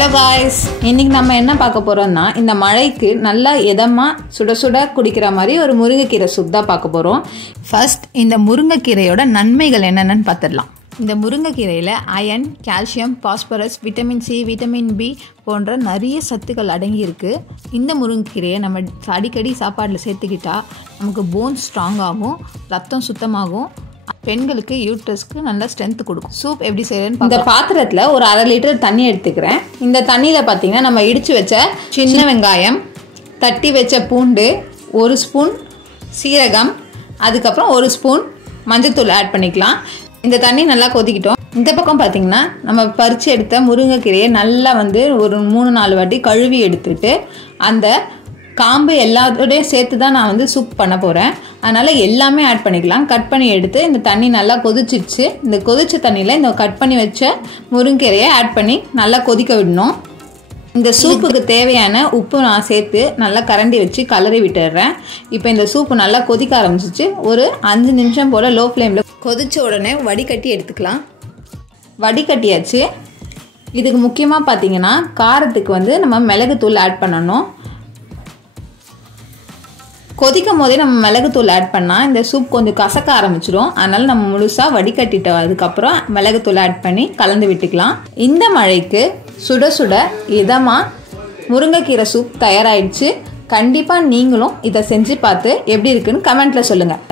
Hello guys, இன்னைக்கு நம்ம என்ன பார்க்க போறோம்னா இந்த மழைக்கு நல்லா இதமா சுட சுட குடிக்கிற மாதிரி ஒரு முருங்கைக்கீரை சூப் தான் பார்க்க போறோம். ஃபர்ஸ்ட் இந்த முருங்கைக்கீரையோட நன்மைகள் என்னென்னு பார்த்துடலாம். இந்த முருங்கைக்கீரையில் iron, calcium, phosphorus, vitamin C, vitamin B போன்ற நிறைய சத்துக்கள் அடங்கியிருக்கு. இந்த முருங்கைக்கீரையை நம்ம அடிக்கடி சாப்பாட்டில் சேர்த்துக்கிட்டா நமக்கு போன் ஸ்ட்ராங் ஆகும், ரத்தம் சுத்தமாகும், பெண்களுக்கு யூட்ரஸ்க்கு நல்ல ஸ்ட்ரென்த் கொடுக்கும். சூப் எப்படி செய்யறதுன்னு இந்த பாத்திரத்தில் ஒரு 1/2 லிட்டர் தண்ணி எடுத்துக்கிறேன். இந்த தண்ணியில் பார்த்தீங்கன்னா நம்ம இடித்து வச்ச சின்ன வெங்காயம், தட்டி வச்ச பூண்டு, 1 ஸ்பூன் சீரகம், அதுக்கப்புறம் 1 ஸ்பூன் மஞ்சள்தூள் ஆட் பண்ணிக்கலாம். இந்த தண்ணி நல்லா கொதிக்கிட்டோம். இந்த பக்கம் பார்த்தீங்கன்னா நம்ம பறித்து எடுத்த முருங்கைக்கீரையை நல்லா ஒரு 3-4 வாட்டி கழுவி எடுத்துட்டு அந்த காம்பு எல்லாத்தோடையும் சேர்த்து தான் நான் சூப் பண்ண போகிறேன். அதனால் எல்லாமே ஆட் பண்ணிக்கலாம். கட் பண்ணி எடுத்து இந்த தண்ணி நல்லா கொதிச்சிடுச்சு. இந்த கொதிச்ச தண்ணியில் இந்த கட் பண்ணி வச்ச முருங்கைக்கீரையை ஆட் பண்ணி நல்லா கொதிக்க விடணும். இந்த சூப்புக்கு தேவையான உப்பு நான் சேர்த்து நல்லா கரண்டி வச்சு கலரி விட்டுடுறேன். இப்போ இந்த சூப்பு நல்லா கொதிக்க ஆரம்பிச்சிச்சு. ஒரு 5 நிமிஷம் போல் லோ ஃப்ளேமில் கொதிச்ச உடனே வடிகட்டி எடுத்துக்கலாம். வடிகட்டியாச்சு. இதுக்கு முக்கியமாக பார்த்தீங்கன்னா காரத்துக்கு நம்ம மிளகுத்தூள் ஆட் பண்ணணும். கொதிக்கும் போதே நம்ம மிளகுத்தூள் ஆட் பண்ணால் இந்த சூப் கொஞ்சம் கசக்க ஆரம்பிச்சிடும். அதனால் நம்ம முழுசாக வடிகட்டிட்டோம். அதுக்கப்புறம் மிளகுத்தூள் ஆட் பண்ணி கலந்து விட்டுக்கலாம். இந்த மழைக்கு சுட சுட இதமாக முருங்கைக்கீரை சூப் தயாராகிடுச்சு. கண்டிப்பாக நீங்களும் இதை செஞ்சு பார்த்து எப்படி இருக்குன்னு கமெண்ட்டில் சொல்லுங்கள்.